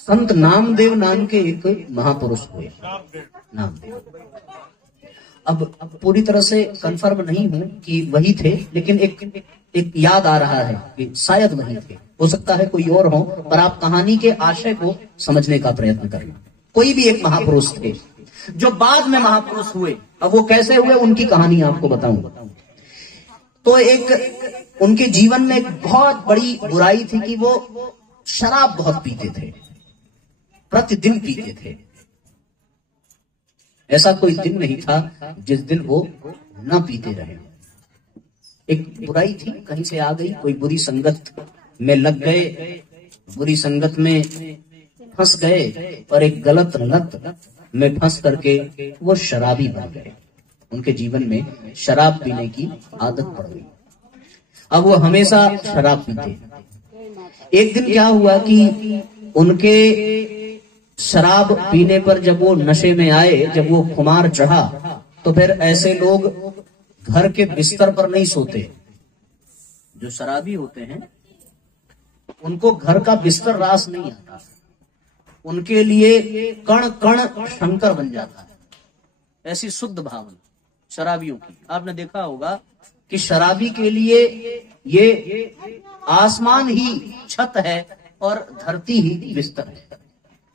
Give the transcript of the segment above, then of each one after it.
संत नामदेव नाम के एक महापुरुष हुए, नामदेव। अब पूरी तरह से कंफर्म नहीं हूं कि वही थे, लेकिन एक याद आ रहा है कि शायद वही थे, हो सकता है कोई और हो, पर आप कहानी के आशय को समझने का प्रयत्न करना। कोई भी एक महापुरुष थे जो बाद में महापुरुष हुए। अब वो कैसे हुए उनकी कहानी आपको बताऊं। तो एक उनके जीवन में एक बहुत बड़ी बुराई थी कि वो शराब बहुत पीते थे, प्रतिदिन पीते थे। ऐसा कोई दिन नहीं था जिस दिन वो न पीते रहे। एक बुराई थी, कहीं से आ गई, कोई बुरी संगत में लग गए, बुरी संगत में फंस गए और एक गलत लत में फंस करके वो शराबी बन गए। उनके जीवन में शराब पीने की आदत पड़ गई। अब वो हमेशा शराब पीते। एक दिन क्या हुआ कि उनके शराब पीने पर जब वो नशे में आए, जब वो खुमार चढ़ा, तो फिर ऐसे लोग घर के बिस्तर पर नहीं सोते। जो शराबी होते हैं उनको घर का बिस्तर रास नहीं आता, उनके लिए कण कण शंकर बन जाता है। ऐसी शुद्ध भावना शराबियों की। आपने देखा होगा कि शराबी के लिए ये आसमान ही छत है और धरती ही बिस्तर है।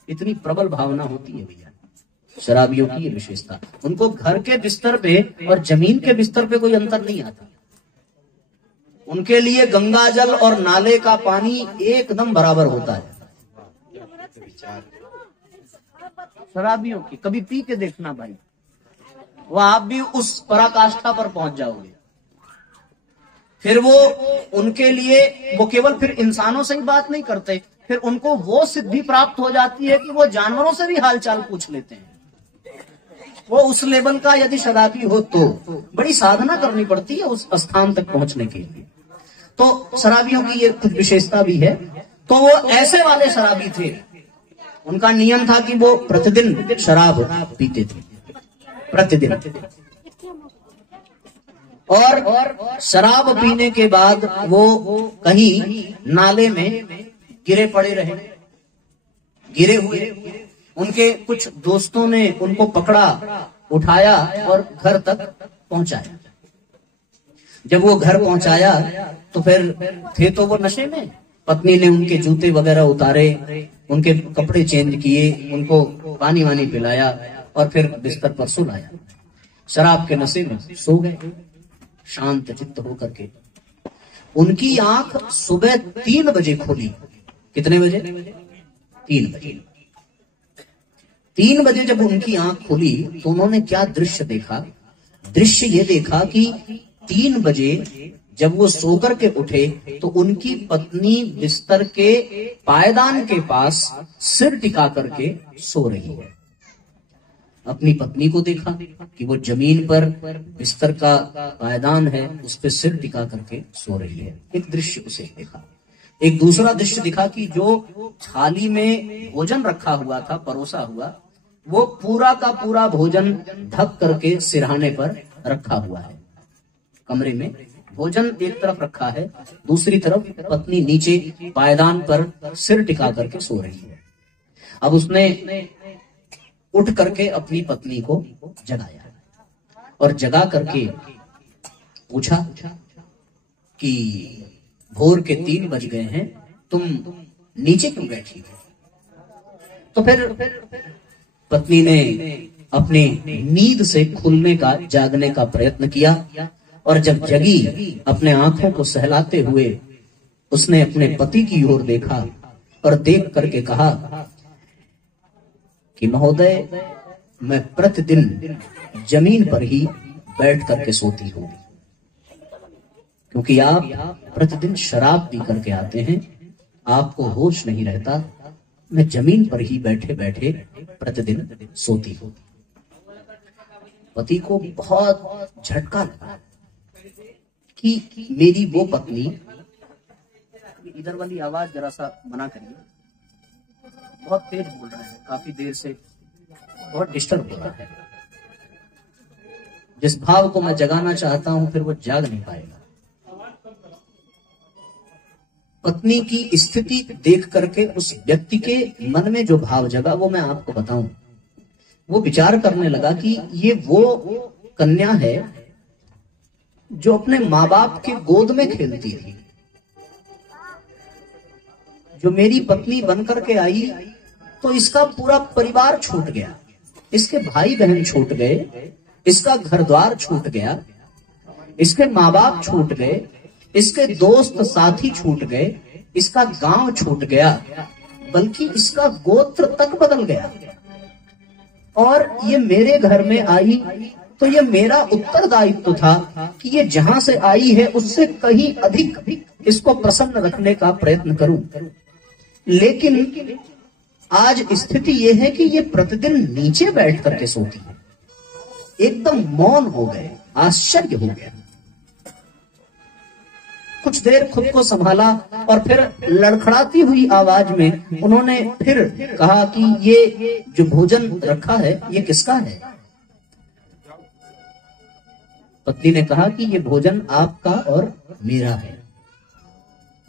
इतनी प्रबल भावना होती है भैया शराबियों की। ये विशेषता, उनको घर के बिस्तर पे और जमीन के बिस्तर पे कोई अंतर नहीं आता। उनके लिए गंगा जल और नाले का पानी एकदम बराबर होता है। शराबियों की कभी पी के देखना भाई, वो आप भी उस पराकाष्ठा पर पहुंच जाओगे। फिर वो उनके लिए वो केवल फिर इंसानों से ही बात नहीं करते, फिर उनको वो सिद्धि प्राप्त हो जाती है कि वो जानवरों से भी हालचाल पूछ लेते हैं। वो उस लेवल का यदि शराबी हो तो बड़ी साधना करनी पड़ती है उस स्थान तक पहुंचने के लिए। तो शराबियों की ये कुछ विशेषता भी है। तो वो ऐसे वाले शराबी थे, उनका नियम था कि वो प्रतिदिन शराब पीते थे, प्रतिदिन। और शराब पीने के बाद वो कहीं नाले में गिरे पड़े रहे, गिरे हुए। उनके कुछ दोस्तों ने उनको पकड़ा, उठाया और घर तक पहुंचाया। जब वो घर पहुंचाया तो फिर थे तो वो नशे में। पत्नी ने उनके जूते वगैरह उतारे, उनके कपड़े चेंज किए, उनको पानी वानी पिलाया और फिर बिस्तर पर सुलाया। शराब के नशे में सो गए शांत चित्त होकर के। उनकी आंख सुबह 3 बजे खुली। कितने बजे? 3 बजे। 3 बजे जब उनकी आंख खुली तो उन्होंने क्या दृश्य देखा? दृश्य ये देखा कि 3 बजे जब वो सोकर के उठे तो उनकी पत्नी बिस्तर के पायदान के पास सिर टिका करके सो रही है। अपनी पत्नी को देखा कि वो जमीन पर बिस्तर का पायदान है, उस पर सिर टिका करके सो रही है। एक दृश्य उसे देखा। एक दूसरा दृश्य दिखा कि जो थाली में भोजन रखा हुआ था, परोसा हुआ, वो पूरा का पूरा भोजन ढक करके सिरहाने पर रखा हुआ है। कमरे में भोजन एक तरफ रखा है, दूसरी तरफ पत्नी नीचे पायदान पर सिर टिका करके सो रही है। अब उसने उठ करके अपनी पत्नी को जगाया और जगा करके पूछा कि भोर के 3 बज गए हैं, तुम नीचे क्यों बैठी हो? तो फिर पत्नी ने अपने नींद से खुलने का, जागने का प्रयत्न किया और जब जगी अपने आंखों को सहलाते हुए उसने अपने पति की ओर देखा और देख करके कहा कि महोदय, मैं प्रतिदिन जमीन पर ही बैठ करके सोती हूँ, क्योंकि आप प्रतिदिन शराब पी करके आते हैं, आपको होश नहीं रहता। मैं जमीन पर ही बैठे बैठे प्रतिदिन सोती हूँ। पति को बहुत झटका लगा कि मेरी वो पत्नी। इधर वाली आवाज जरा सा मना करिए, बहुत तेज बोल रहे हैं, काफी देर से बहुत डिस्टर्ब हो रहा है। जिस भाव को मैं जगाना चाहता हूं फिर वो जाग नहीं पाएगा। पत्नी की स्थिति देख करके उस व्यक्ति के मन में जो भाव जगा वो मैं आपको बताऊं। वो विचार करने लगा कि ये वो कन्या है जो अपने माँ बाप के गोद में खेलती थी, जो मेरी पत्नी बनकर के आई तो इसका पूरा परिवार छूट गया, इसके भाई बहन छूट गए, इसका घर द्वार छूट गया, इसके माँ बाप छूट गए, इसके दोस्त साथी छूट गए, इसका गांव छूट गया, बल्कि इसका गोत्र तक बदल गया। और ये मेरे घर में आई तो ये मेरा उत्तरदायित्व था कि ये जहां से आई है उससे कहीं अधिक इसको प्रसन्न रखने का प्रयत्न करूं। लेकिन आज स्थिति ये है कि ये प्रतिदिन नीचे बैठ करके सोती है। एकदम मौन हो गए, आश्चर्य हो गया। कुछ देर खुद को संभाला और फिर लड़खड़ाती हुई आवाज में उन्होंने फिर कहा कि ये जो भोजन रखा है ये किसका है? पत्नी ने कहा कि ये भोजन आपका और मेरा है,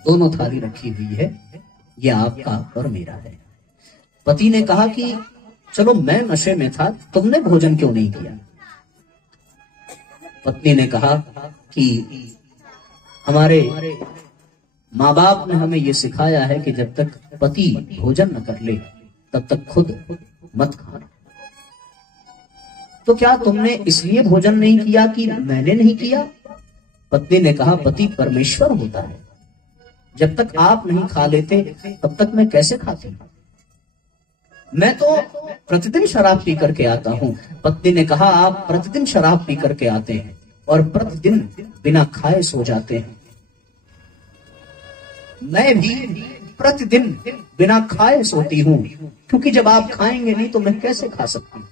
दोनों थाली रखी हुई है, ये आपका और मेरा है। पति ने कहा कि चलो मैं नशे में था, तुमने भोजन क्यों नहीं किया? पत्नी ने कहा कि हमारे माँ बाप ने हमें ये सिखाया है कि जब तक पति भोजन न कर ले तब तक खुद मत खाना। तो क्या तुमने इसलिए भोजन नहीं किया कि मैंने नहीं किया? पत्नी ने कहा पति परमेश्वर होता है, जब तक आप नहीं खा लेते तब तक मैं कैसे खाती? मैं तो प्रतिदिन शराब पी करके आता हूं। पत्नी ने कहा आप प्रतिदिन शराब पी करके आते हैं और प्रतिदिन बिना खाए सो जाते हैं। मैं भी प्रतिदिन बिना खाए सोती हूं, क्योंकि जब आप खाएंगे नहीं तो मैं कैसे खा सकती हूं।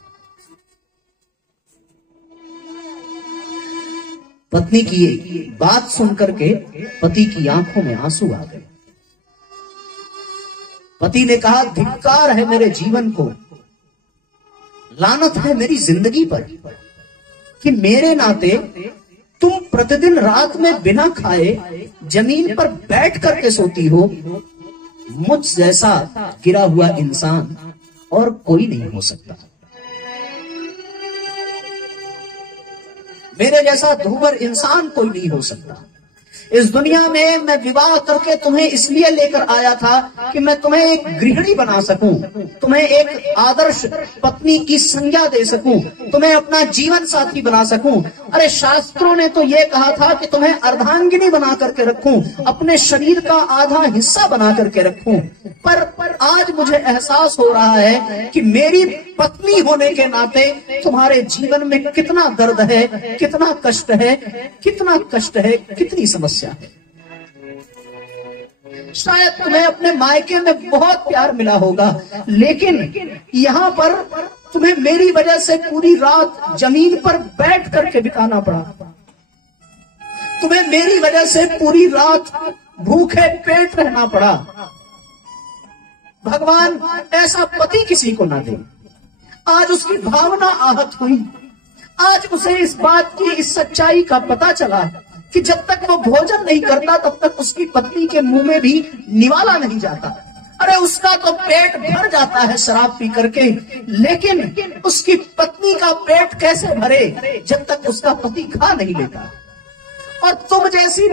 पत्नी की बात सुनकर के पति की आंखों में आंसू आ गए। पति ने कहा धिक्कार है मेरे जीवन को, लानत है मेरी जिंदगी पर कि मेरे नाते तुम प्रतिदिन रात में बिना खाए जमीन पर बैठ करके सोती हो। मुझ जैसा गिरा हुआ इंसान और कोई नहीं हो सकता, मेरे जैसा धूबर इंसान कोई नहीं हो सकता। इस दुनिया में मैं विवाह करके तुम्हें इसलिए लेकर आया था कि मैं तुम्हें एक गृहिणी बना सकूं, तुम्हें एक आदर्श पत्नी की संज्ञा दे सकूं, तुम्हें अपना जीवन साथी बना सकूं। अरे शास्त्रों ने तो ये कहा था कि तुम्हें अर्धांगिनी बना करके रखूं, अपने शरीर का आधा हिस्सा बना करके रखूं। पर आज मुझे एहसास हो रहा है कि मेरी पत्नी होने के नाते तुम्हारे जीवन में कितना दर्द है, कितना कष्ट है, कितना कष्ट है, कितनी समस्या है। शायद तुम्हें अपने मायके में बहुत प्यार मिला होगा, लेकिन यहाँ पर तुम्हें मेरी वजह से पूरी रात जमीन पर बैठ करके बिताना पड़ा, तुम्हें मेरी वजह से पूरी रात भूखे पेट रहना पड़ा। भगवान ऐसा पति किसी को ना दे। आज उसकी भावना आहत हुई, आज उसे इस बात की, इस सच्चाई का पता चला कि जब तक वो भोजन नहीं करता तब तक उसकी पत्नी के मुंह में भी निवाला नहीं जाता। अरे उसका तो पेट भर जाता है शराब पी करके, लेकिन उसकी पत्नी का पेट कैसे भरे जब तक उसका पति खा नहीं लेता। और तुम जैसी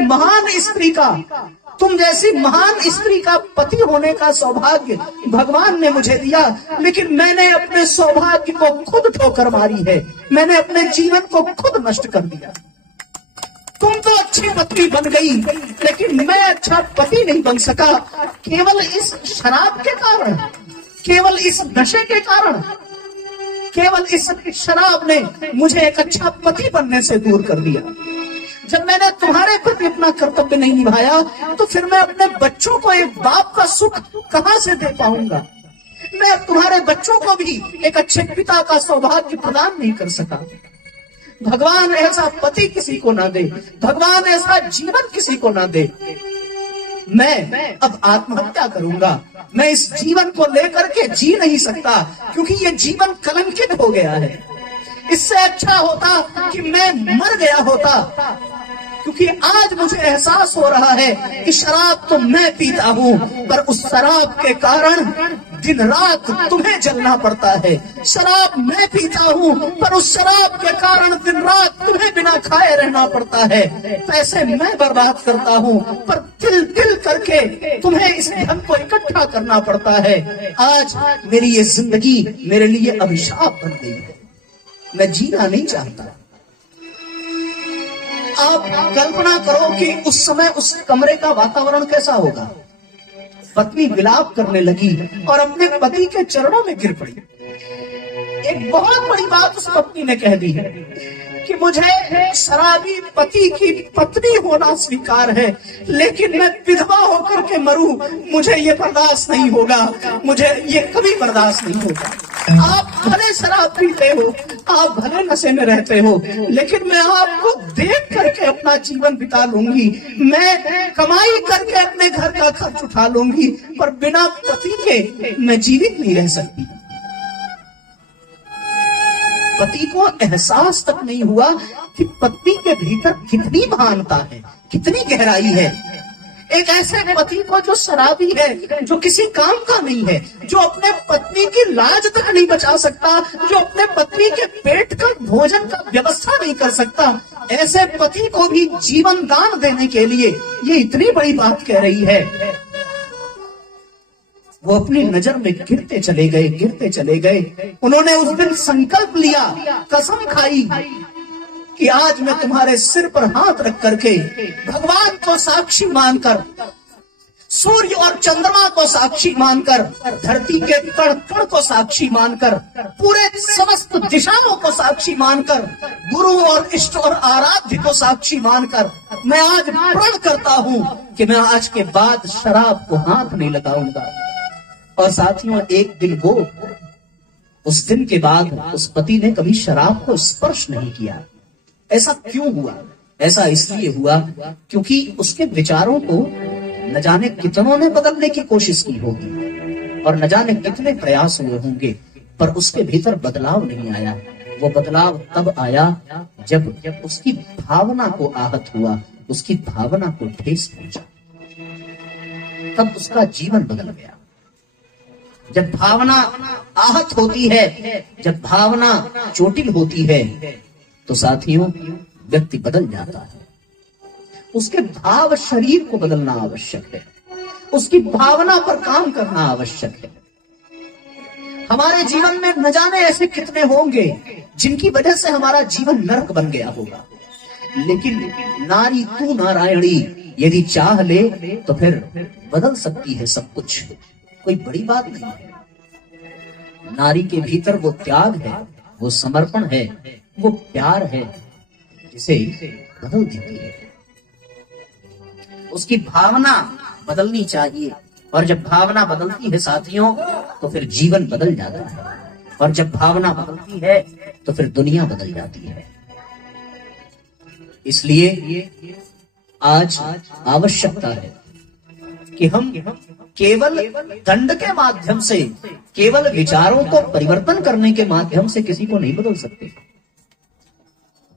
महान स्त्री का पति होने का सौभाग्य भगवान ने मुझे दिया, लेकिन मैंने अपने सौभाग्य को खुद ठोकर मारी है, मैंने अपने जीवन को खुद नष्ट कर दिया। तुम तो अच्छी पत्नी बन गई, लेकिन मैं अच्छा पति नहीं बन सका, केवल इस शराब के कारण, केवल इस नशे के कारण, केवल इस शराब ने मुझे एक अच्छा पति बनने से दूर कर दिया। जब मैंने तुम्हारे प्रति अपना कर्तव्य नहीं निभाया तो फिर मैं अपने बच्चों को एक बाप का सुख कहां से दे पाऊंगा। मैं तुम्हारे बच्चों को भी एक अच्छे पिता का सौभाग्य प्रदान नहीं कर सका। भगवान ऐसा पति किसी को ना दे, भगवान ऐसा जीवन किसी को ना दे। मैं अब आत्महत्या करूंगा, मैं इस जीवन को लेकर के जी नहीं सकता, क्योंकि ये जीवन कलंकित हो गया है। इससे अच्छा होता कि मैं मर गया होता, क्योंकि आज मुझे एहसास हो रहा है कि शराब तो मैं पीता हूँ, पर उस शराब के कारण दिन रात तुम्हें जलना पड़ता है। शराब मैं पीता हूँ, पर उस शराब के कारण दिन रात तुम्हें बिना खाए रहना पड़ता है। पैसे मैं बर्बाद करता हूँ, पर तिल तिल करके तुम्हें इस धन को इकट्ठा करना पड़ता है। आज मेरी ये जिंदगी मेरे लिए अभिशाप बन गई है, मैं जीना नहीं चाहता। आप कल्पना करो कि उस समय उस कमरे का वातावरण कैसा होगा। पत्नी विलाप करने लगी और अपने पति के चरणों में गिर पड़ी। एक बहुत बड़ी बात उस पत्नी ने कह दी है कि मुझे शराबी पति की पत्नी होना स्वीकार है, लेकिन मैं विधवा होकर के मरूं, मुझे ये बर्दाश्त नहीं होगा, मुझे ये कभी बर्दाश्त नहीं होगा। आप भले शराब पीते हो, आप भले नशे में रहते हो, लेकिन मैं आपको देख करके अपना जीवन बिता लूंगी। मैं कमाई करके अपने घर का खर्च उठा लूंगी, पर बिना पति के मैं जीवित नहीं रह सकती। पति को एहसास तक नहीं हुआ कि पत्नी के भीतर कितनी महानता है, कितनी गहराई है। एक ऐसे पति को जो शराबी है, जो किसी काम का नहीं है, जो अपने पत्नी की लाज तक नहीं बचा सकता, जो अपने पत्नी के पेट का भोजन का व्यवस्था नहीं कर सकता, ऐसे पति को भी जीवन दान देने के लिए ये इतनी बड़ी बात कह रही है। वो अपनी नजर में गिरते चले गए, गिरते चले गए। उन्होंने उस दिन संकल्प लिया, कसम खाई कि आज मैं तुम्हारे सिर पर हाथ रख करके भगवान को साक्षी मानकर, सूर्य और चंद्रमा को साक्षी मानकर, धरती के कण कण को साक्षी मानकर, पूरे समस्त दिशाओं को साक्षी मानकर, गुरु और इष्ट और आराध्य को साक्षी मानकर मैं आज प्रण करता हूँ कि मैं आज के बाद शराब को हाथ नहीं लगाऊंगा। और साथियों, एक दिन वो, उस दिन के बाद उस पति ने कभी शराब को स्पर्श नहीं किया। ऐसा क्यों हुआ? ऐसा इसलिए हुआ क्योंकि उसके विचारों को न जाने कितनों ने बदलने की कोशिश की होगी और न जाने कितने प्रयास हुए होंगे, पर उसके भीतर बदलाव नहीं आया। वो बदलाव तब आया जब उसकी भावना को आहत हुआ, उसकी भावना को ठेस पहुंचा, तब उसका जीवन बदल गया। जब भावना आहत होती है, जब भावना चोटिल होती है, तो साथियों व्यक्ति बदल जाता है। उसके भाव शरीर को बदलना आवश्यक है, उसकी भावना पर काम करना आवश्यक है। हमारे जीवन में न जाने ऐसे कितने होंगे जिनकी वजह से हमारा जीवन नरक बन गया होगा, लेकिन नारी तू नारायणी यदि चाह ले तो फिर बदल सकती है सब कुछ, कोई बड़ी बात नहीं है। नारी के भीतर वो त्याग है, वो समर्पण है, वो प्यार है जिसे बदल देती है। उसकी भावना बदलनी चाहिए, और जब भावना बदलती है साथियों तो फिर जीवन बदल जाता है, और जब भावना बदलती है तो फिर दुनिया बदल जाती है। इसलिए आज आवश्यकता है कि हम केवल दंड के माध्यम से, केवल विचारों को परिवर्तन करने के माध्यम से किसी को नहीं बदल सकते।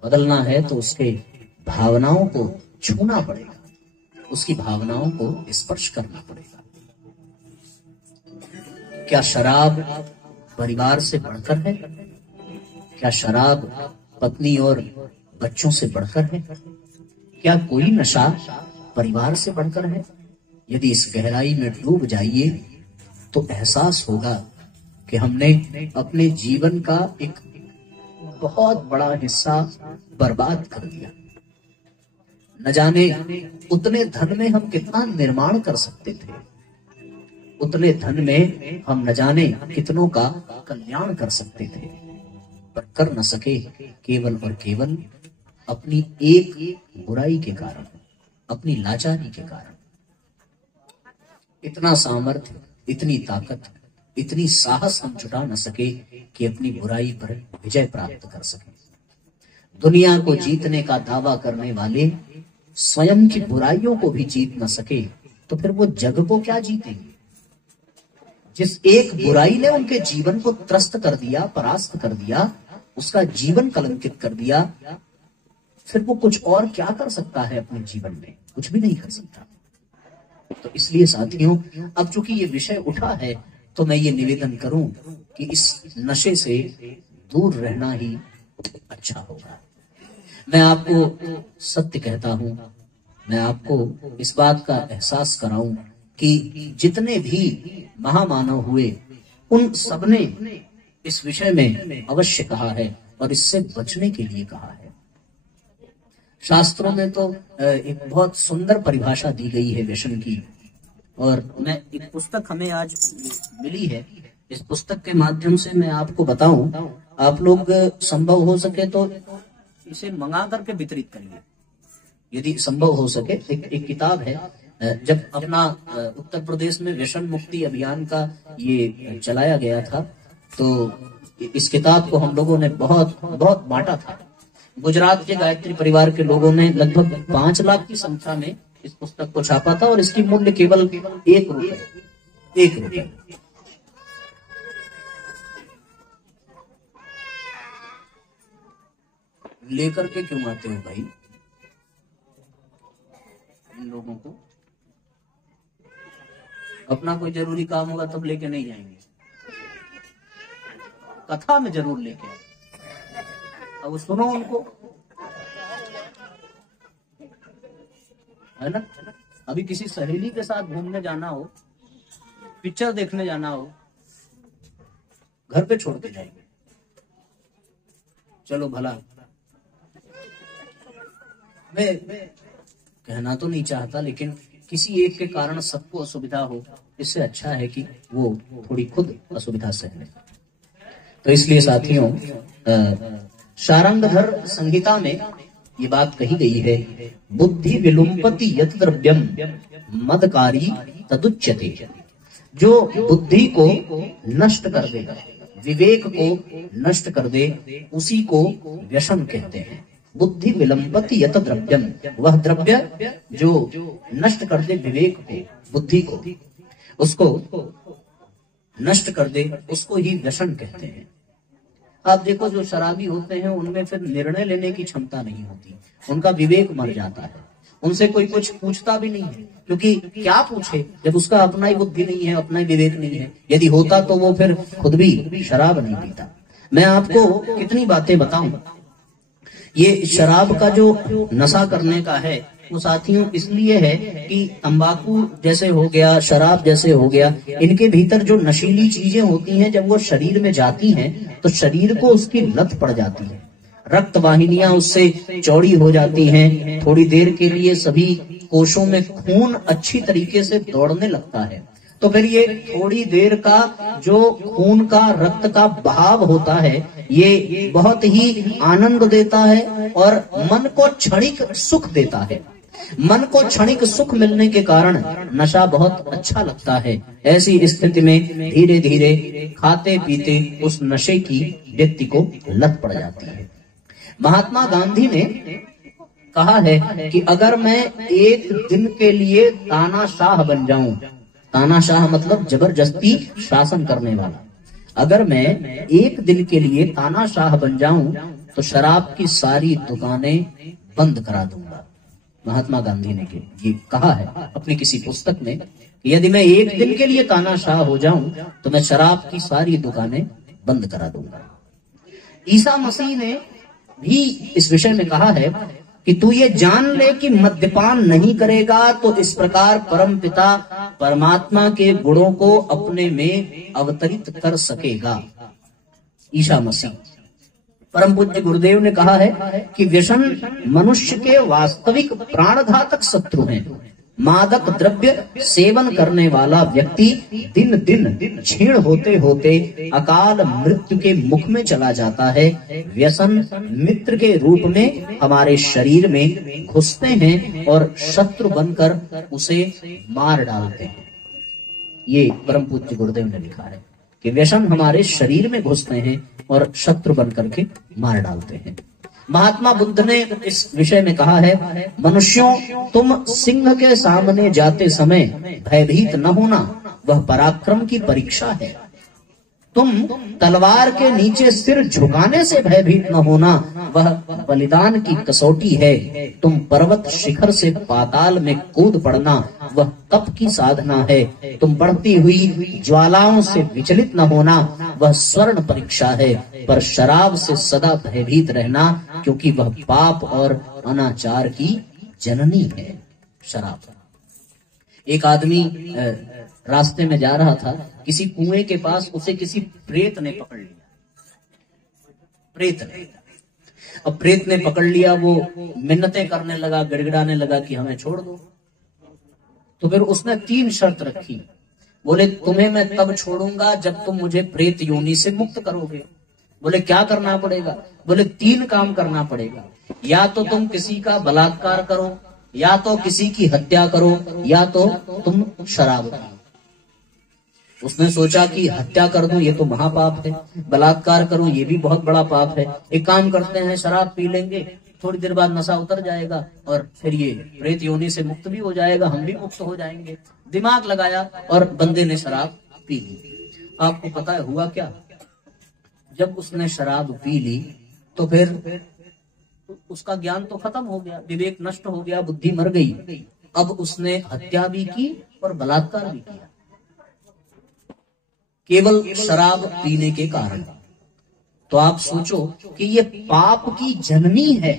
बदलना है तो उसके भावनाओं को छूना पड़ेगा, उसकी भावनाओं को स्पर्श करना पड़ेगा। क्या शराब परिवार से बढ़कर है? क्या शराब पत्नी और बच्चों से बढ़कर है? क्या कोई नशा परिवार से बढ़कर है? यदि इस गहराई में डूब जाइए तो एहसास होगा कि हमने अपने जीवन का एक बहुत बड़ा हिस्सा बर्बाद कर दिया। न जाने उतने धन में हम कितना निर्माण कर सकते थे, उतने धन में हम न जाने कितनों का कल्याण कर सकते थे, पर कर न सके केवल और केवल अपनी एक बुराई के कारण, अपनी लाचारी के कारण। इतना सामर्थ्य, इतनी ताकत, इतनी साहस हम जुटा न सके कि अपनी बुराई पर विजय प्राप्त कर सके। दुनिया को जीतने का दावा करने वाले स्वयं की बुराइयों को भी जीत न सके तो फिर वो जग को क्या जीतेंगे? जिस एक बुराई ने उनके जीवन को त्रस्त कर दिया, परास्त कर दिया, उसका जीवन कलंकित कर दिया, फिर वो कुछ और क्या कर सकता है अपने जीवन में? कुछ भी नहीं कर सकता। तो इसलिए साथियों, अब चूंकि ये विषय उठा है तो मैं ये निवेदन करूं कि इस नशे से दूर रहना ही अच्छा होगा। मैं आपको सत्य कहता हूं, मैं आपको इस बात का एहसास कराऊं कि जितने भी महामानव हुए उन सबने इस विषय में अवश्य कहा है और इससे बचने के लिए कहा है। शास्त्रों में तो एक बहुत सुंदर परिभाषा दी गई है व्यसन की, और मैं एक पुस्तक हमें आज मिली है, इस पुस्तक के माध्यम से मैं आपको बताऊं। आप लोग संभव हो सके तो इसे मंगा करके वितरित करिए, यदि संभव हो सके। एक किताब है, जब अपना उत्तर प्रदेश में व्यसन मुक्ति अभियान का ये चलाया गया था तो इस किताब को हम लोगों ने बहुत बहुत बांटा था। गुजरात के गायत्री परिवार के लोगों ने लगभग 5 लाख की संख्या में इस पुस्तक को छापा था और इसकी मूल्य केवल 1 रुपए, 1 रुपए। लेकर के क्यों आते हो भाई इन लोगों को? अपना कोई जरूरी काम होगा तब लेके नहीं जाएंगे, कथा में जरूर लेके आए। अब सुनो उनको, है ना? अभी किसी सहेली के साथ घूमने जाना हो, पिक्चर देखने जाना हो, घर पे छोड़ के जाएंगे, चलो भला। मैं कहना तो नहीं चाहता, लेकिन किसी एक के कारण सबको असुविधा हो, इससे अच्छा है कि वो थोड़ी खुद असुविधा सह ले। तो इसलिए साथियों, शारंगधर संहिता में ये बात कही गई है, बुद्धि विलुम्पति यत द्रव्यम मदकारी तदुच्यते। जो बुद्धि को नष्ट कर दे, विवेक को नष्ट कर दे, उसी को व्यसन कहते हैं। बुद्धि विलंबति यत द्रव्यम, वह द्रव्य जो नष्ट कर दे विवेक को, बुद्धि को, उसको नष्ट कर दे, उसको ही व्यसन कहते हैं। आप देखो जो शराबी होते हैं उनमें फिर निर्णय लेने की क्षमता नहीं होती, उनका विवेक मर जाता है, उनसे कोई कुछ पूछता भी नहीं है, क्योंकि क्या पूछे जब उसका अपना ही बुद्धि नहीं है, अपना ही विवेक नहीं है। यदि होता तो वो फिर खुद भी शराब नहीं पीता। मैं आपको कितनी बातें बताऊं। ये शराब का जो नशा करने का है वो साथियों इसलिए है कि तंबाकू जैसे हो गया, शराब जैसे हो गया, इनके भीतर जो नशीली चीजें होती हैं जब वो शरीर में जाती हैं तो शरीर को उसकी लत पड़ जाती है, रक्त वाहिनियां उससे चौड़ी हो जाती हैं, थोड़ी देर के लिए सभी कोशों में खून अच्छी तरीके से दौड़ने लगता है। तो फिर ये थोड़ी देर का जो खून का, रक्त का बहाव होता है, ये बहुत ही आनंद देता है और मन को क्षणिक सुख देता है। मन को क्षणिक सुख मिलने के कारण नशा बहुत अच्छा लगता है। ऐसी स्थिति में धीरे धीरे खाते पीते उस नशे की व्यक्ति को लत पड़ जाती है। महात्मा गांधी ने कहा है कि अगर मैं एक दिन के लिए तानाशाह बन जाऊं, तानाशाह मतलब जबरदस्ती शासन करने वाला, अगर मैं एक दिन के लिए तानाशाह बन जाऊं तो शराब की सारी दुकानें बंद करा दूंगा। महात्मा गांधी ने ये कहा है अपनी किसी पुस्तक में, यदि मैं एक दिन के लिए तानाशाह हो जाऊं तो मैं शराब की सारी दुकानें बंद करा दूंगा। ईसा मसीह ने भी इस विषय में कहा है कि तू ये जान ले कि मद्यपान नहीं करेगा तो इस प्रकार परमपिता परमात्मा के गुणों को अपने में अवतरित कर सकेगा। ईसा मसीह, परम पूज्य गुरुदेव ने कहा है कि व्यसन मनुष्य के वास्तविक प्राणघातक शत्रु हैं। मादक द्रव्य सेवन करने वाला व्यक्ति दिन दिन क्षीण होते होते अकाल मृत्यु के मुख में चला जाता है। व्यसन मित्र के रूप में हमारे शरीर में घुसते हैं और शत्रु बनकर उसे मार डालते हैं। ये परम पूज्य गुरुदेव ने लिखा है कि व्यसन हमारे शरीर में घुसते हैं और शत्रु बनकर के मार डालते हैं। महात्मा बुद्ध ने इस विषय में कहा है, मनुष्यों तुम सिंह के सामने जाते समय भयभीत न होना, वह पराक्रम की परीक्षा है। तुम तलवार के नीचे सिर झुकाने से भयभीत न होना, वह बलिदान की कसौटी है। तुम पर्वत शिखर से पाताल में कूद पड़ना, वह तप की साधना है। तुम बढ़ती हुई ज्वालाओं से विचलित न होना, वह स्वर्ण परीक्षा है। पर शराब से सदा भयभीत रहना, क्योंकि वह पाप और अनाचार की जननी है। शराब। एक आदमी रास्ते में जा रहा था, किसी कुएं के पास उसे किसी प्रेत ने पकड़ लिया। प्रेत ने, अब प्रेत ने पकड़ लिया, वो मिन्नतें करने लगा, गिड़गिड़ाने लगा कि हमें छोड़ दो। तो फिर उसने 3 शर्त रखी। बोले तुम्हें मैं तब छोड़ूंगा जब तुम मुझे प्रेत योनि से मुक्त करोगे। बोले क्या करना पड़ेगा? बोले 3 काम करना पड़ेगा। या तो तुम किसी का बलात्कार करो, या तो किसी की हत्या करो, या तो तुम शराब पियो। उसने सोचा कि हत्या कर दूं ये तो महापाप है, बलात्कार करूं ये भी बहुत बड़ा पाप है। एक काम करते हैं, शराब पी लेंगे, थोड़ी देर बाद नशा उतर जाएगा और फिर ये प्रेत योनि से मुक्त भी हो जाएगा, हम भी मुक्त हो जाएंगे। दिमाग लगाया और बंदे ने शराब पी ली। आपको पता है हुआ क्या? जब उसने शराब पी ली तो फिर उसका ज्ञान तो खत्म हो गया, विवेक नष्ट हो गया, बुद्धि मर गई। अब उसने हत्या भी की और बलात्कार भी किया, केवल शराब पीने के कारण। तो आप सोचो कि ये पाप की जननी है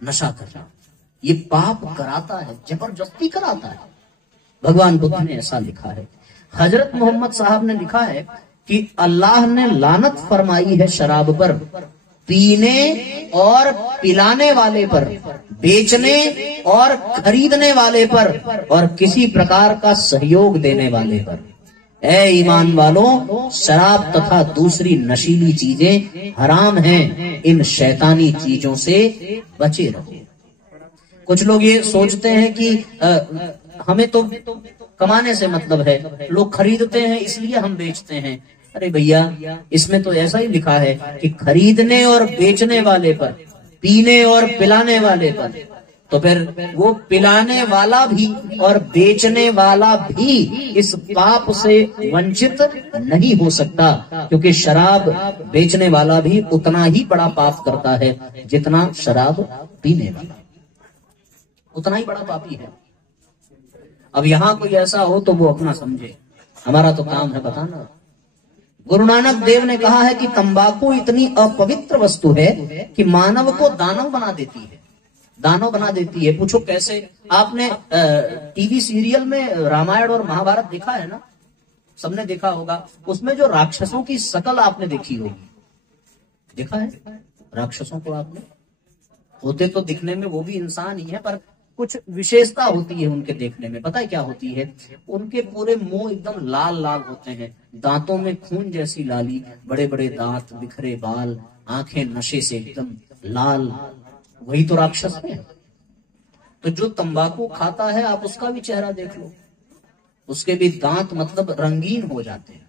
नशा करना, ये पाप कराता है, जबरदस्ती कराता है। भगवान बुद्ध ने ऐसा लिखा है। हजरत मोहम्मद साहब ने लिखा है कि अल्लाह ने लानत फरमाई है शराब पर, पीने और पिलाने वाले पर, बेचने और खरीदने वाले पर, और किसी प्रकार का सहयोग देने वाले पर। ऐ ईमान वालों, शराब तथा दूसरी नशीली चीजें हराम हैं, इन शैतानी चीजों से बचे रहो। कुछ लोग ये सोचते हैं कि हमें तो कमाने से मतलब है, लोग खरीदते हैं इसलिए हम बेचते हैं। अरे भैया, इसमें तो ऐसा ही लिखा है कि खरीदने और बेचने वाले पर, पीने और पिलाने वाले पर, तो फिर वो पिलाने वाला भी और बेचने वाला भी इस पाप से वंचित नहीं हो सकता, क्योंकि शराब बेचने वाला भी उतना ही बड़ा पाप करता है जितना शराब पीने वाला, उतना ही बड़ा पापी है। अब यहाँ कोई ऐसा हो तो वो अपना समझे, हमारा तो काम है बताना। गुरु नानक देव ने कहा है कि तंबाकू इतनी अपवित्र वस्तु है कि मानव को दानव बना देती है, दानव बना देती है। पूछो कैसे? आपने टीवी सीरियल में रामायण और महाभारत देखा है ना, सबने देखा होगा। उसमें जो राक्षसों की शकल आपने देखी होगी, देखा है राक्षसों को आपने? होते तो दिखने में वो भी इंसान ही है, पर कुछ विशेषता होती है उनके देखने में। पता है क्या होती है? उनके पूरे मुंह एकदम लाल लाल होते हैं, दांतों में खून जैसी लाली, बड़े बड़े दांत, बिखरे बाल, आंखें नशे से एकदम लाल। वही तो राक्षस है। तो जो तंबाकू खाता है, आप उसका भी चेहरा देख लो, उसके भी दांत मतलब रंगीन हो जाते हैं,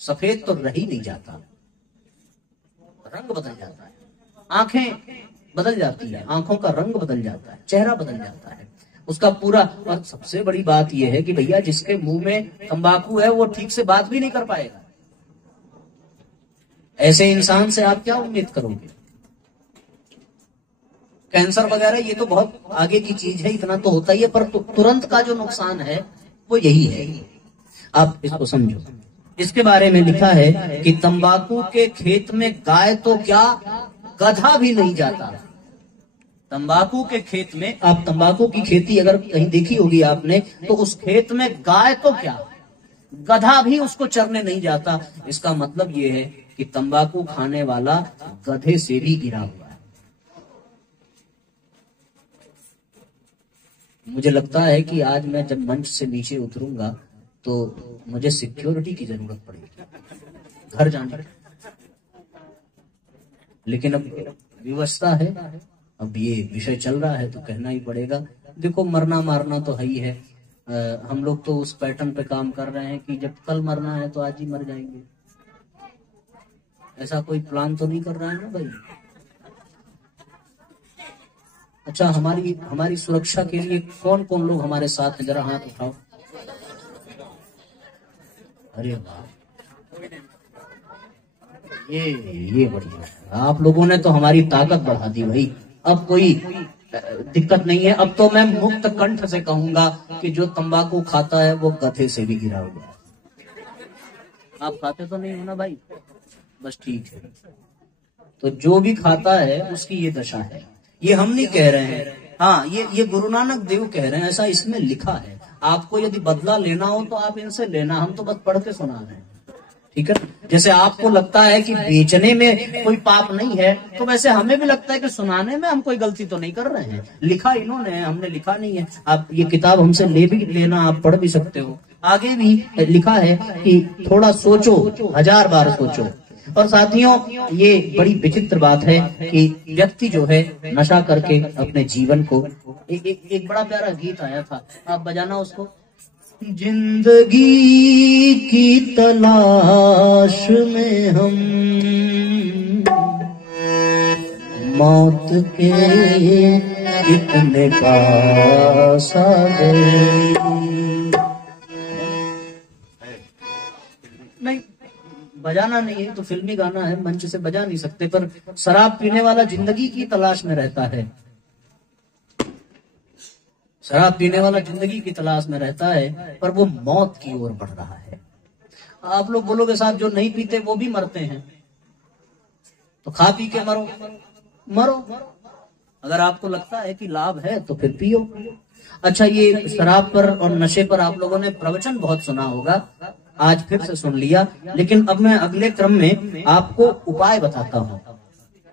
सफेद तो रह ही नहीं जाता, रंग बदल जाता है, आंखें बदल जाती है, आंखों का रंग बदल जाता है, चेहरा बदल जाता है उसका पूरा। और सबसे बड़ी बात यह है कि भैया जिसके मुंह में तंबाकू है वो ठीक से बात भी नहीं कर पाएगा। ऐसे इंसान से आप क्या उम्मीद करोगे? कैंसर वगैरह ये तो बहुत आगे की चीज है, इतना तो होता ही है, पर तुरंत का जो नुकसान है वो यही है। आप इसको समझो। इसके बारे में लिखा है कि तंबाकू के खेत में गाय तो क्या, गधा भी नहीं जाता। तंबाकू के खेत में, आप तंबाकू की खेती अगर कहीं देखी होगी आपने, तो उस खेत में गाय तो क्या, गधा भी उसको चरने नहीं जाता। इसका मतलब ये है कि तंबाकू खाने वाला गधे से भी गिरा हुआ है। मुझे लगता है कि आज मैं जब मंच से नीचे उतरूंगा तो मुझे सिक्योरिटी की जरूरत पड़ेगी घर जाने की। लेकिन अब व्यवस्था है, अब ये विषय चल रहा है तो कहना ही पड़ेगा। देखो, मरना मारना तो है ही है। हम लोग तो उस पैटर्न पे काम कर रहे हैं कि जब कल मरना है तो आज ही मर जाएंगे। ऐसा कोई प्लान तो नहीं कर रहा है ना भाई? अच्छा, हमारी सुरक्षा के लिए कौन कौन लोग हमारे साथ हैं? जरा हाथ उठाओ। अरे वाह, ये बढ़िया है। आप लोगों ने तो हमारी ताकत बढ़ा दी भाई। अब कोई दिक्कत नहीं है। अब तो मैं मुक्त कंठ से कहूंगा कि जो तंबाकू खाता है वो गधे से भी गिरा हुआ। आप खाते तो नहीं हो ना भाई? बस ठीक है। तो जो भी खाता है उसकी ये दशा है। ये हम नहीं कह रहे हैं, हाँ ये गुरु नानक देव कह रहे हैं, ऐसा इसमें लिखा है। आपको यदि बदला लेना हो तो आप इनसे लेना, हम तो बस पढ़ के सुना रहे हैं, ठीक है। जैसे आपको लगता है कि बेचने में कोई पाप नहीं है, तो वैसे हमें भी लगता है कि सुनाने में हम कोई गलती तो नहीं कर रहे हैं। लिखा इन्होंने है, हमने लिखा नहीं है। आप ये किताब हमसे ले भी लेना, आप पढ़ भी सकते हो। आगे भी लिखा है कि थोड़ा सोचो, 1000 बार सोचो। और साथियों, ये बड़ी विचित्र बात है कि व्यक्ति जो है नशा करके अपने जीवन को, एक बड़ा प्यारा गीत आया था, आप बजाना उसको। जिंदगी की तलाश में हम मौत के कितने पास आ गए। नहीं, बजाना नहीं है तो फिल्मी गाना है, मंच से बजा नहीं सकते। पर शराब पीने वाला जिंदगी की तलाश में रहता है, शराब पीने वाला जिंदगी की तलाश में रहता है, पर वो मौत की ओर बढ़ रहा है। आप लोग बोलोगे साहब जो नहीं पीते वो भी मरते हैं, तो खा पी के मरो मरो। अगर आपको लगता है कि लाभ है तो फिर पियो। अच्छा, ये शराब पर और नशे पर आप लोगों ने प्रवचन बहुत सुना होगा, आज फिर से सुन लिया। लेकिन अब मैं अगले क्रम में आपको उपाय बताता हूँ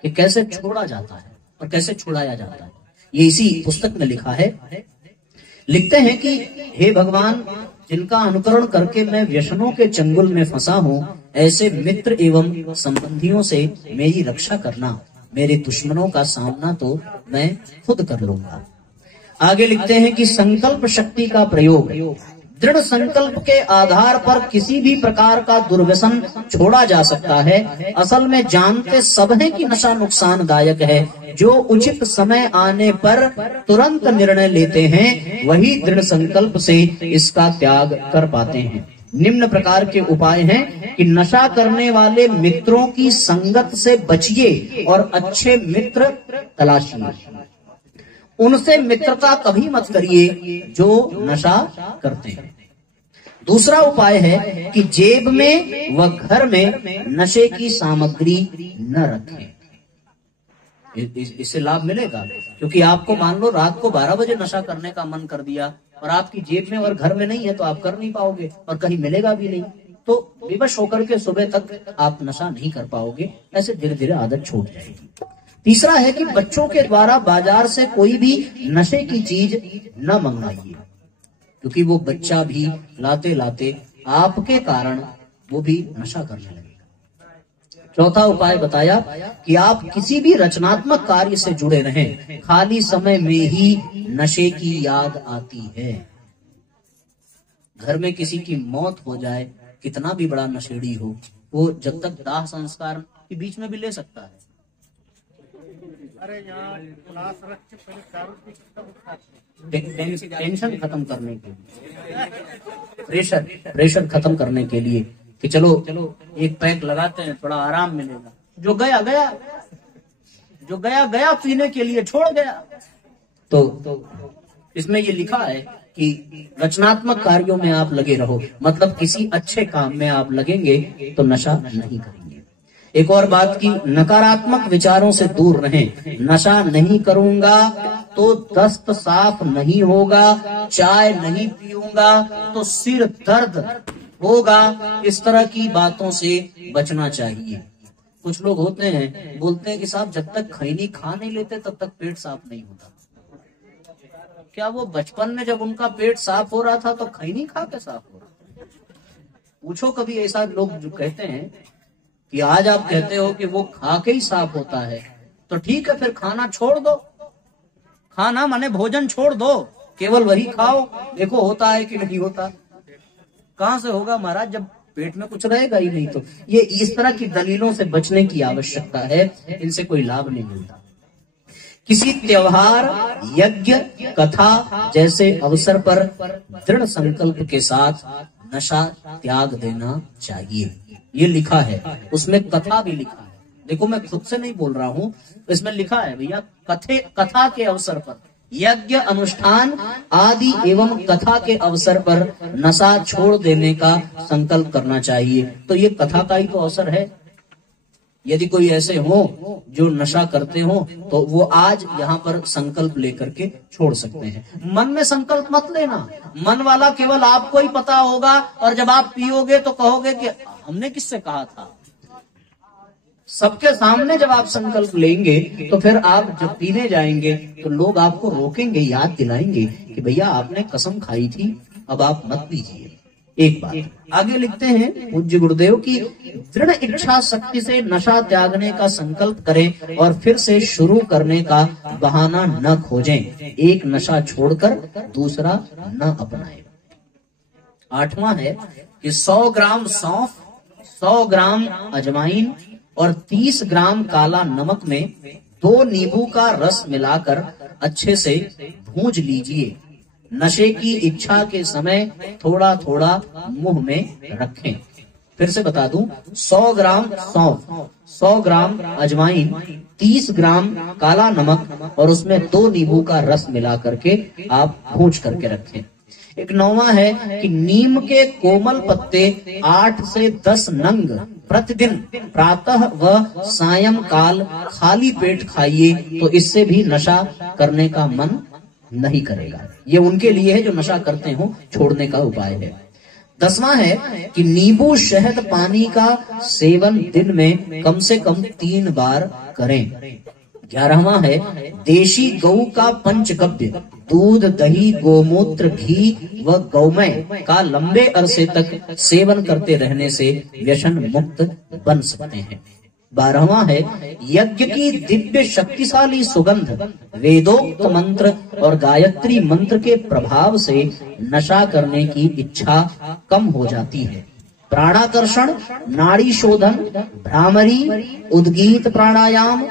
कि कैसे छोड़ा जाता है और कैसे छुड़ाया जाता है। ये इसी पुस्तक में लिखा है। लिखते हैं कि हे भगवान, जिनका अनुकरण करके मैं व्यसनों के चंगुल में फंसा हूँ, ऐसे मित्र एवं संबंधियों से मेरी रक्षा करना। मेरे दुश्मनों का सामना तो मैं खुद कर लूंगा। आगे लिखते हैं कि संकल्प शक्ति का प्रयोग, दृढ़ संकल्प के आधार पर किसी भी प्रकार का दुर्व्यसन छोड़ा जा सकता है। असल में जानते सब हैं कि नशा नुकसानदायक है। जो उचित समय आने पर तुरंत निर्णय लेते हैं, वही दृढ़ संकल्प से इसका त्याग कर पाते हैं। निम्न प्रकार के उपाय हैं कि नशा करने वाले मित्रों की संगत से बचिए और अच्छे मित्र तलाशिए। उनसे मित्रता कभी मत करिए जो नशा करते हैं। दूसरा उपाय है कि जेब में व घर में नशे की सामग्री न रखें। इससे लाभ मिलेगा, क्योंकि आपको मान लो रात को 12 बजे नशा करने का मन कर दिया और आपकी जेब में और घर में नहीं है, तो आप कर नहीं पाओगे और कहीं मिलेगा भी नहीं, तो विवश होकर के सुबह तक आप नशा नहीं कर पाओगे। ऐसे धीरे धीरे आदत छूट जाएगी। तीसरा है कि बच्चों के द्वारा बाजार से कोई भी नशे की चीज न मंगवाइए, क्योंकि वो बच्चा भी लाते लाते आपके कारण वो भी नशा करने लगेगा। चौथा उपाय बताया कि आप किसी भी रचनात्मक कार्य से जुड़े रहें। खाली समय में ही नशे की याद आती है। घर में किसी की मौत हो जाए, कितना भी बड़ा नशेड़ी हो, वो जब तक दाह संस्कार के बीच में भी ले सकता है। टेंशन खत्म करने के लिए, प्रेशर खत्म करने के लिए कि चलो एक पैक लगाते हैं, थोड़ा आराम मिलेगा। जो गया गया, जो गया गया पीने के लिए छोड़ गया। तो इसमें ये लिखा है कि रचनात्मक कार्यों में आप लगे रहो, मतलब किसी अच्छे काम में आप लगेंगे तो नशा नहीं करेंगे। एक और बात की, नकारात्मक विचारों से दूर रहें। नशा नहीं करूंगा तो दस्त साफ नहीं होगा, चाय नहीं पीऊंगा तो सिर दर्द होगा, इस तरह की बातों से बचना चाहिए। कुछ लोग होते हैं, बोलते हैं कि साहब जब तक खैनी खा नहीं लेते तब तक पेट साफ नहीं होता। क्या वो बचपन में जब उनका पेट साफ हो रहा था तो खैनी खा के साफ हो रहा? पूछो कभी ऐसा लोग जो कहते हैं कि आज आप कहते हो कि वो खा के ही साफ होता है, तो ठीक है फिर खाना छोड़ दो। खाना माने भोजन छोड़ दो, केवल वही खाओ, देखो होता है कि नहीं होता। कहां से होगा महाराज जब पेट में कुछ रहेगा ही नहीं। तो ये इस तरह की दलीलों से बचने की आवश्यकता है, इनसे कोई लाभ नहीं मिलता। किसी त्योहार, यज्ञ, कथा जैसे अवसर पर दृढ़ संकल्प के साथ नशा त्याग देना चाहिए। ये लिखा है, उसमें कथा भी लिखा है। देखो मैं खुद से नहीं बोल रहा हूं, इसमें लिखा है भैया, कथा के अवसर पर, यज्ञ अनुष्ठान आदि एवं कथा के अवसर पर नशा छोड़ देने का संकल्प करना चाहिए। तो ये कथा का ही तो अवसर है। यदि कोई ऐसे हो जो नशा करते हो तो वो आज यहाँ पर संकल्प लेकर के छोड़ सकते हैं। मन में संकल्प मत लेना, मन वाला केवल आपको ही पता होगा, और जब आप पियोगे तो कहोगे कि हमने किससे कहा था। सबके सामने जब आप संकल्प लेंगे तो फिर आप जब पीने जाएंगे तो लोग आपको रोकेंगे, याद दिलाएंगे कि भैया आपने कसम खाई थी, अब आप मत पीजिए। एक बात आगे लिखते हैं पूज्य गुरुदेव की, दृढ़ इच्छा शक्ति से नशा त्यागने का संकल्प करें और फिर से शुरू करने का बहाना न खोजें। एक नशा छोड़कर दूसरा न अपनाएं। 8वां है कि 100 ग्राम सौंफ, 100 ग्राम अजवाइन और 30 ग्राम काला नमक में 2 नींबू का रस मिलाकर अच्छे से भूंज लीजिए। नशे की इच्छा के समय थोड़ा थोड़ा मुंह में रखें। फिर से बता दूं, 100 ग्राम सौंफ, 100 ग्राम अजवाइन, 30 ग्राम काला नमक और उसमें 2 नींबू का रस मिला करके आप भूंज करके रखें। एक 9वां है कि नीम के कोमल पत्ते 8 से 10 नंग प्रतिदिन प्रातः व सायंकाल खाली पेट खाइए, तो इससे भी नशा करने का मन नहीं करेगा। ये उनके लिए है जो नशा करते हो, छोड़ने का उपाय है। 10वां है कि नींबू शहद पानी का सेवन दिन में कम से कम 3 बार करें। 11वां है देशी गौ का पंचगव्य, दूध, दही, गोमूत्र, घी व गौमय का लंबे अरसे तक सेवन करते रहने से व्यसन मुक्त बन सकते हैं। 12वां है यज्ञ की दिव्य शक्तिशाली सुगंध, वेदोक्त मंत्र और गायत्री मंत्र के प्रभाव से नशा करने की इच्छा कम हो जाती है। प्राणाकर्षण, नाड़ी शोधन, भ्रामरी, उद्गीत प्राणायाम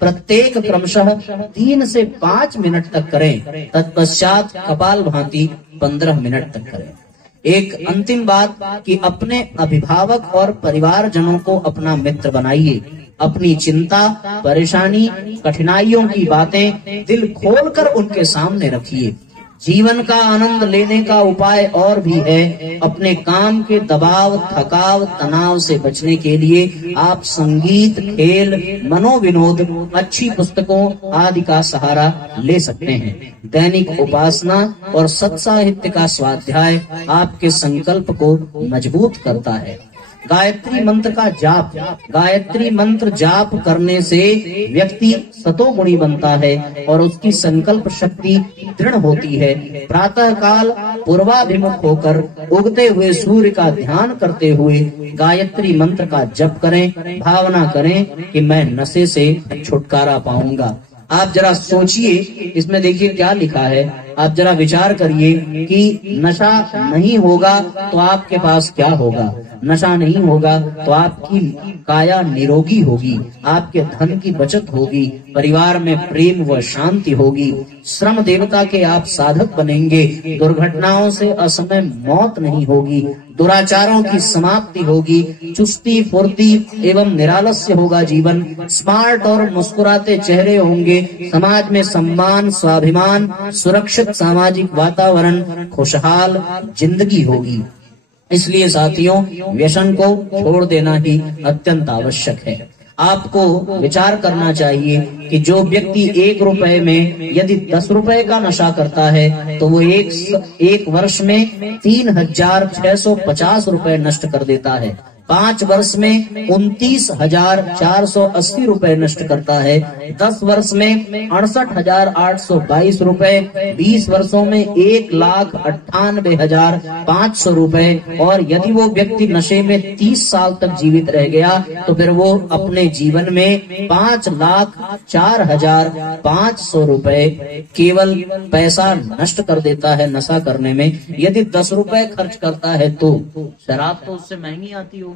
प्रत्येक क्रमशः 3 से 5 मिनट तक करें। तत्पश्चात कपाल भांति 15 मिनट तक करें। एक अंतिम बात कि अपने अभिभावक और परिवारजनों को अपना मित्र बनाइए। अपनी चिंता, परेशानी, कठिनाइयों की बातें दिल खोलकर उनके सामने रखिए। जीवन का आनंद लेने का उपाय और भी है। अपने काम के दबाव, थकाव, तनाव से बचने के लिए आप संगीत, खेल, मनोविनोद, अच्छी पुस्तकों आदि का सहारा ले सकते हैं। दैनिक उपासना और सत्साहित्य का स्वाध्याय आपके संकल्प को मजबूत करता है। गायत्री मंत्र का जाप, गायत्री मंत्र जाप करने से व्यक्ति सतोगुणी बनता है और उसकी संकल्प शक्ति दृढ़ होती है। प्रातः काल पूर्वाभिमुख होकर उगते हुए सूर्य का ध्यान करते हुए गायत्री मंत्र का जप करें। भावना करें कि मैं नशे से छुटकारा पाऊंगा। आप जरा सोचिए, इसमें देखिए क्या लिखा है। आप जरा विचार करिए कि नशा नहीं होगा तो आपके पास क्या होगा। नशा नहीं होगा तो आपकी काया निरोगी होगी, आपके धन की बचत होगी, परिवार में प्रेम व शांति होगी, श्रम देवता के आप साधक बनेंगे, दुर्घटनाओं से असमय मौत नहीं होगी, दुराचारों की समाप्ति होगी, चुस्ती, फुर्ती एवं निरालस्य होगा जीवन, स्मार्ट और मुस्कुराते चेहरे होंगे, समाज में सम्मान, स्वाभिमान, सुरक्षित सामाजिक वातावरण, खुशहाल जिंदगी होगी। इसलिए साथियों, व्यसन को छोड़ देना ही अत्यंत आवश्यक है। आपको विचार करना चाहिए कि जो व्यक्ति 1 रुपए में यदि 10 रुपए का नशा करता है तो वो एक वर्ष में 3,650 रुपए नष्ट कर देता है। 5 वर्ष में 29,480 रुपए नष्ट करता है। 10 वर्ष में 68,822 रुपए, 20 वर्षों में 1,98,500 रुपए। और यदि वो व्यक्ति नशे में 30 साल तक जीवित रह गया तो फिर वो अपने जीवन में 5,04,500 रुपए केवल पैसा नष्ट कर देता है नशा करने में। यदि 10 रुपए खर्च करता है तो शराब तो उससे महंगी आती होगी।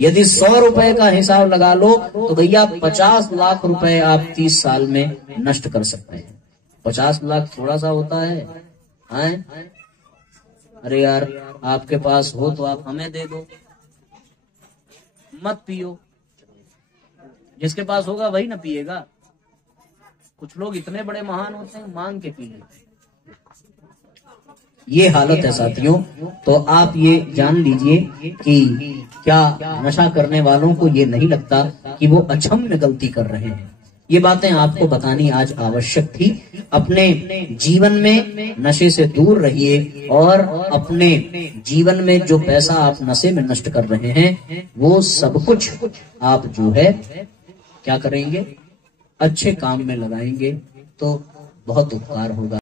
यदि 100 रुपए का हिसाब लगा लो तो भैया 50 लाख रुपए आप 30 साल में नष्ट कर सकते हैं। 50 लाख थोड़ा सा होता है? अरे यार, आपके पास हो तो आप हमें दे दो। मत पियो। जिसके पास होगा वही ना पिएगा। कुछ लोग इतने बड़े महान होते हैं, मांग के पिए। ये हालत है साथियों। तो आप ये जान लीजिए कि क्या नशा करने वालों को ये नहीं लगता कि वो अक्षम्य गलती कर रहे हैं। ये बातें आपको बतानी आज आवश्यक थी। अपने जीवन में नशे से दूर रहिए और अपने जीवन में जो पैसा आप नशे में नष्ट कर रहे हैं वो सब कुछ आप जो है क्या करेंगे, अच्छे काम में लगाएंगे तो बहुत उपकार होगा।